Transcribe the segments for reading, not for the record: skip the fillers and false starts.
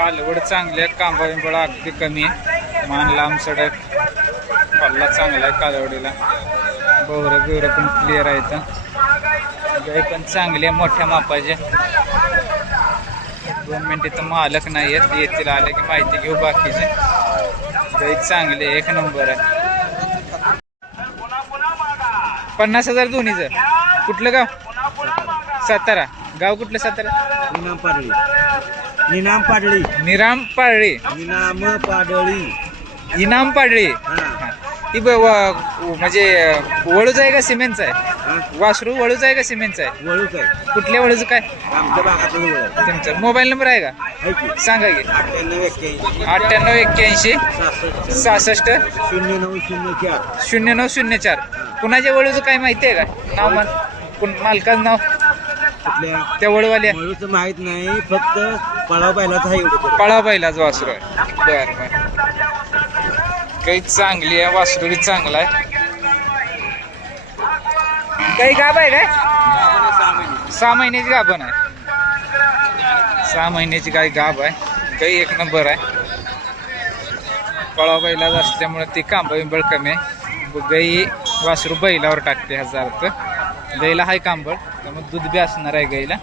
कालवड चांगली आहे, कांबा बिंबळा अगदी कमी आहे, मान लांब सडक, पल्ला चांगला आहे कालवडीला, बोरं बिवरं पण क्लिअर आहेत, गाई पण चांगली आहे मोठ्या मापाचे. 2 मिनिटं तर मालक नाही आहेत, येतील आले की माहिती घेऊ बाकीचे. गाई चांगली आहे, 1 नंबर आहे. 50,000 दोन्हीचं. कुठलं गाव? सातारा. गाव कुठलं सातारा? निनाम पाडळी. निनाम पाडळी. निराम पाडळी. निनाम पाडळी. इनाम पाडळी. ती म्हणजे वळूच आहे का सिमेंटचा आहे? वासरू वळूच आहे का सिमेंटचा आहे? वळूच आहे. कुठल्या वळूचं काय? आमच्या भागातून वळ आहे. तुमचा मोबाईल नंबर आहे का? सांगा की. 9881 66 0904. 0904. कुणाच्या वळूचं काय माहिती आहे का? नाव मालकाचं नाव कुठल्या त्या वळूवाल्या? वळूचं माहित नाही, फक्त पळाव बैलाचा आहे एवढं. पळा बैलाच वासरू आहे. बर बर. काही चांगली आहे, वासरू बी चांगला आहे. काही गाभ आहे काय? 6 महिन्याची गाभण आहे. 6 महिन्याची गाय गाभ आहे. काही 1 नंबर आहे. पळा बैलाच असल्यामुळे ती कांबा बिंबळ कमी आहे. गाई वासरू बैलावर टाकते ह्याचा अर्थ. गाईला हाय कांबळ, त्यामुळे दूध बी असणार आहे गाईला.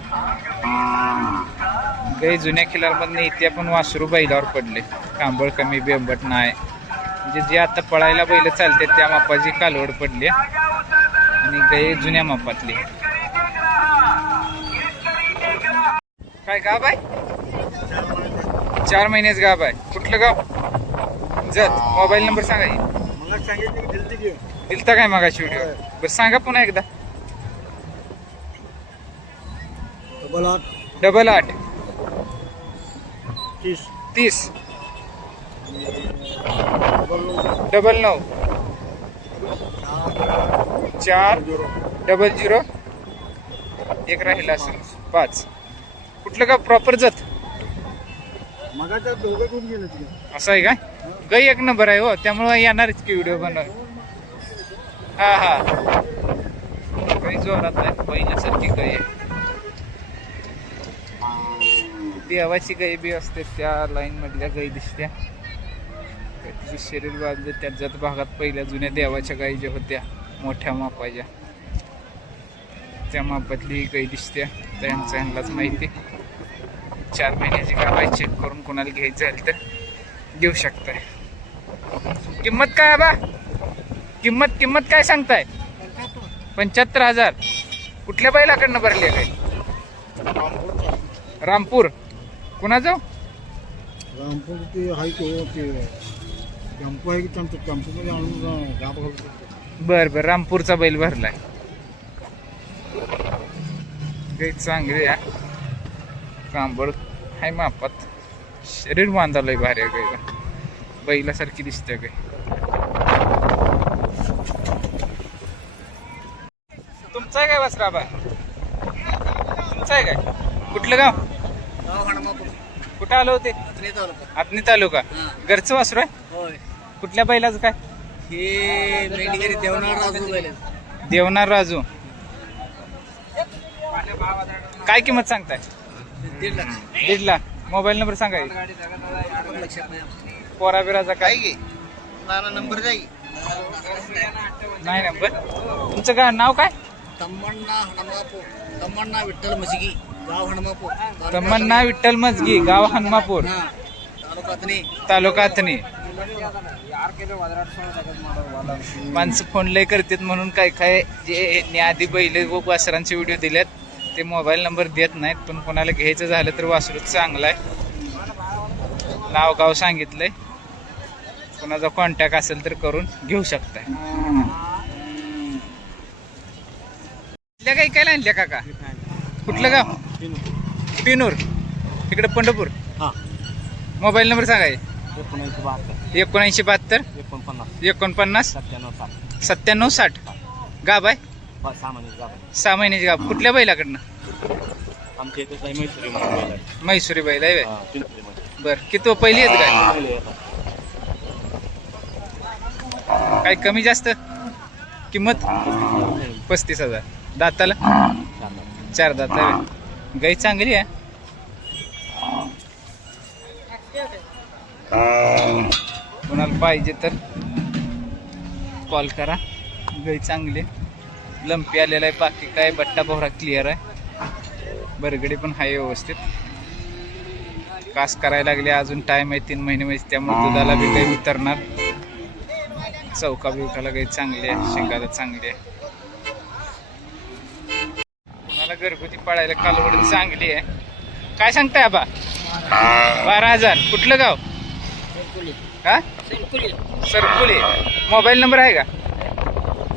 गाई जुन्या खिलारमधून इथे पण वासरू बैलावर पडले, कांबळ कमी बेंबट नाही. म्हणजे जे आता पळायला बैल चालते त्या मापाची कालवड पडली आणि गाई जुन्या मापातली. काय गाभ आहे? 4 महिन्याच गाभ आहे. कुठलं गाव? जत. मोबाईल नंबर सांगा की. मला सांगितलं की दिलती की. दिलता काय मागाशी व्हिडिओ? बरं सांगा पुन्हा एकदा. 88 30 99 4 00 1 राहिला असेल 5. कुठलं का प्रॉपर जत? मगाच्या दोघं घेऊन गेलं तिथे. असं आहे काय? गाई 1 नंबर आहे हो, त्यामुळे येणारच की व्हिडिओ बनव. हा हा. काही जोरात आहे, पहिल्यासारखी गाई आहे. देवाची गाई बी असते त्या लाईन मधल्या गाई दिसत्या. तिचे शरीर बांधले त्याच्यात भागात पहिल्या जुन्या देवाच्या गाई ज्या होत्या मोठ्या मापाच्या, त्या मापातली गाई दिसत्या. त्यांचं ह्यांनाच माहिती. 4 महिन्याची गाय चेक करून कोणाला घ्यायचं झाली तर घेऊ शकताय. किंमत काय बा? किंमत काय सांगताय? 75,000. कुठल्या बैलाकडनं भरली आहे काय? रामपूर. कुणा जाऊ? रामपूर ते आहे ते टेम्पो आहे की त्यांचं टेम्पोमध्ये आणून गाभ घालतो. बर बर. रामपूरचा बैल भरलाय. गाई चांगली आहे, कांबळ हाय मापात, शरीर बांधालय भारी आहे गाईला, बैलासारखी दिसते गाई. तुमचं आहे काय वासराबा? तुमचं आहे काय? कुठलं गाव? कुठं आलो होते? आतनी तालुका. घरचं वासरू आहे? कुठल्या बैलाचं काय? देवनार राजू. काय किंमत सांगताय? 1.5 लाख. मोबाईल नंबर सांगा. पोरा बिराचा काय? नंबर जाई नाही नंबर. तुमचं काय नाव काय? तम्मण्णा विठ्ठल मजगी, गाव हणमापूर. तम्मण्णा विठ्ठल मजगी, गाव हनुमापूर, तालुका अथणी. माणसं फोन लय करतात म्हणून काय काय जे आधी बैल व वासरांचे व्हिडिओ दिलेत ते मोबाईल नंबर देत नाहीत. पण कोणाला घ्यायचं झालं तर वासरू चांगला आहे, नाव गाव सांगितलंय. कोणाचा कॉन्टॅक्ट असेल तर करून घेऊ शकताय. काही काय आणल्या काका? कुठलं गाव? पिनूर. इकडे पंढरपूर. मोबाईल नंबर सांगा. 7972 49 97 60. गाब आहे? 6 महिन्याची गाब. कुठल्या बैलाकडनं? म्हैसुरी बैल आहे. बर. किती पहिली येत काय? काय कमी जास्त किंमत? 35,000. दाताला 4 दात आहे. गाई चांगली आहे. कोणाला पाहिजे तर कॉल करा. गाई चांगली लंपी आलेला आहे. बाकी काय बट्टा बोहरा क्लिअर आहे. बरगडी पण आहे व्यवस्थित. कास करायला लागले. अजून टाइम आहे 3 महिने म्हणजे त्यामुळे दुधाला बी काही उतरणार. चौका बिवकाला काही चांगली आहे. शेंगाला चांगली आहे. कोणाला घरगुती पाळायला कालवड चांगली आहे. काय सांगताय आबा? 12,000. कुठलं गाव? हा सरकुले. मोबाईल नंबर आहे का?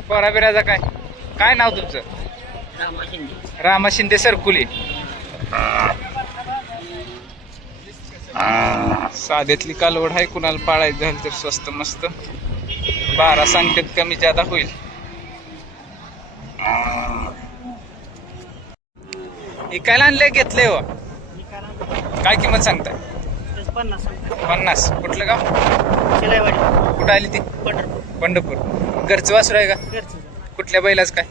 पोरा बिराचा काय काय नाव तुमचं? रामा शिंदे सरकुले. साध्यातली कालवड आहे. कुणाला पाळायचं झालं तर स्वस्त मस्त 12 सांगतात. कमी जादा होईल. इकायला आणले घेतले हो. काय किंमत सांगताय? 50. कुठलं गाव? कुठं आली ती? पंढरपूर. घरचं वासरू आहे का? कुठल्या बैलाच काय?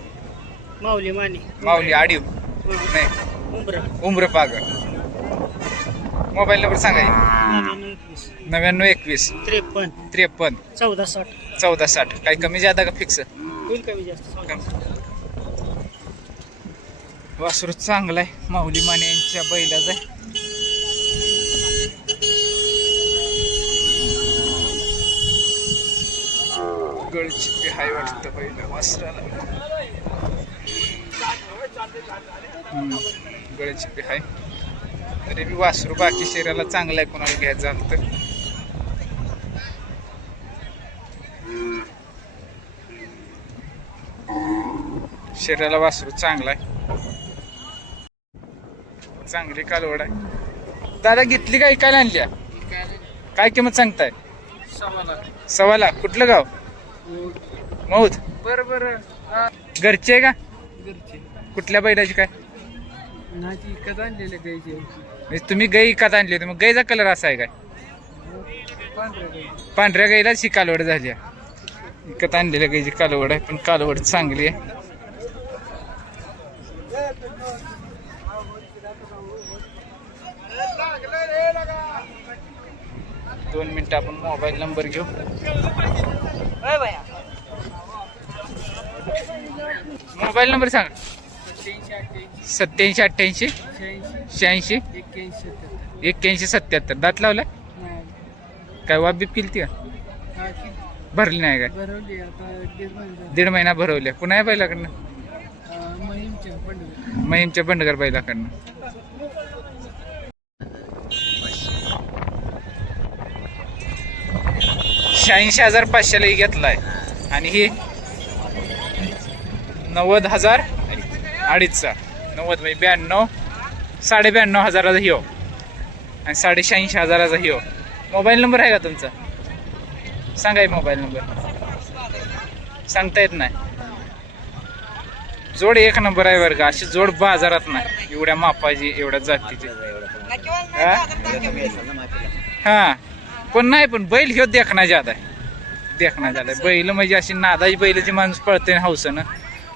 माऊली आडीव नाही उमर पागळ. मोबाईल नंबर सांगा. 9921 53 1460. काही कमी जादा का फिक्स? वासरू चांगला आहे. माऊली माने यांच्या बैलाचा आहे. गळचिपी हाय वाटतं पहिलं वासराला. गळचिपी हाय तरी बी वासरू बाकी शरीराला चांगला आहे. कोणाला घ्यायचं झालं तर शरीराला वासरू चांगला आहे. चांगली कालवड आहे. दादा घेतली का ऐकायला आणली? काय किंमत सांगताय? 1.25 लाख. कुठलं गाव? मौत. बरं. घरचे आहे का? कुठल्या बैलाची काय? विकत आणलेले गाईचे. म्हणजे तुम्ही गाई विकत आणली होती. मग गाईचा कलर असा आहे काय? पांढऱ्या गाईला ही कालवड झाली. विकत आणलेल्या गाईची कालवड आहे. पण कालवड चांगली आहे. दोन मिनिटं आपण मोबाईल नंबर घेऊ. मोबाईल नंबर सांगा. 87 88 86 81 77. दात लावला काय? वाप बीप केली ती का? भरली नाही काय? 1.5 महिना भरवल्या. पुन्हा या बैलाकडनं? महिमच्या बंडगर बैलाकडनं. 86,500 घेतलाय. आणि हे 90,000 अडीचचा. 90 म्हणजे 92 92,500 हिओ आणि 86,500 हिओ. मोबाईल नंबर आहे का तुमचा? सांगाय मोबाईल नंबर. सांगता येत नाही. जोड 1 नंबर आहे बरं का. अशी जोड बाजारात नाही. एवढ्या मापाची एवढ्या जातीची. हा पण नाही. पण बैल ह्यो देखना ज्यादा आहे. देखना झालाय बैल म्हणजे अशी नादाची बैलाची माणूस पळते हौसनं.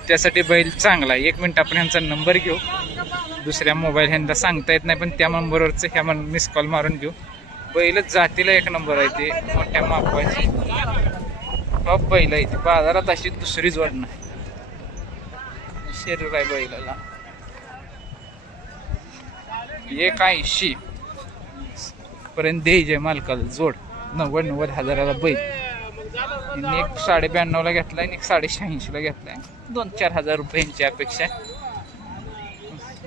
त्यासाठी बैल चांगला आहे. 1 मिनिट आपण ह्यांचा नंबर घेऊ. दुसऱ्या मोबाईल ह्यांना सांगता येत नाही पण त्या नंबरवरच ह्या मिस कॉल मारून घेऊ. बैलच जातीला 1 नंबर आहे. ते मोठ्या मापाची टॉप बैल आहे. ती बाजारात अशी दुसरी जोड नाही. शरीर आहे बैलाला. 180 पर्यंत द्यायचे मालकाला जोड. 90,000 बैल. एक 92,500 घेतलाय आणि एक 86,500 घेतलाय. 2-4 हजार रुपयांची अपेक्षा.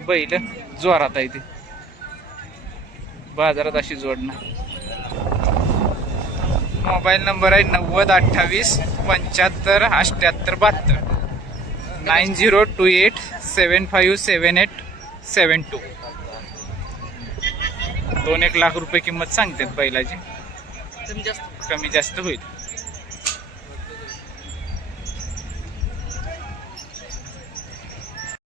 बैल जोरात आहे. ते बाजारात अशी जोड नाही. मोबाईल नंबर आहे 90 28 75 78 72 9028 7578 72. 2-1 लाख रुपये किंमत सांगतात बैलाची. कमी जास्त होईल.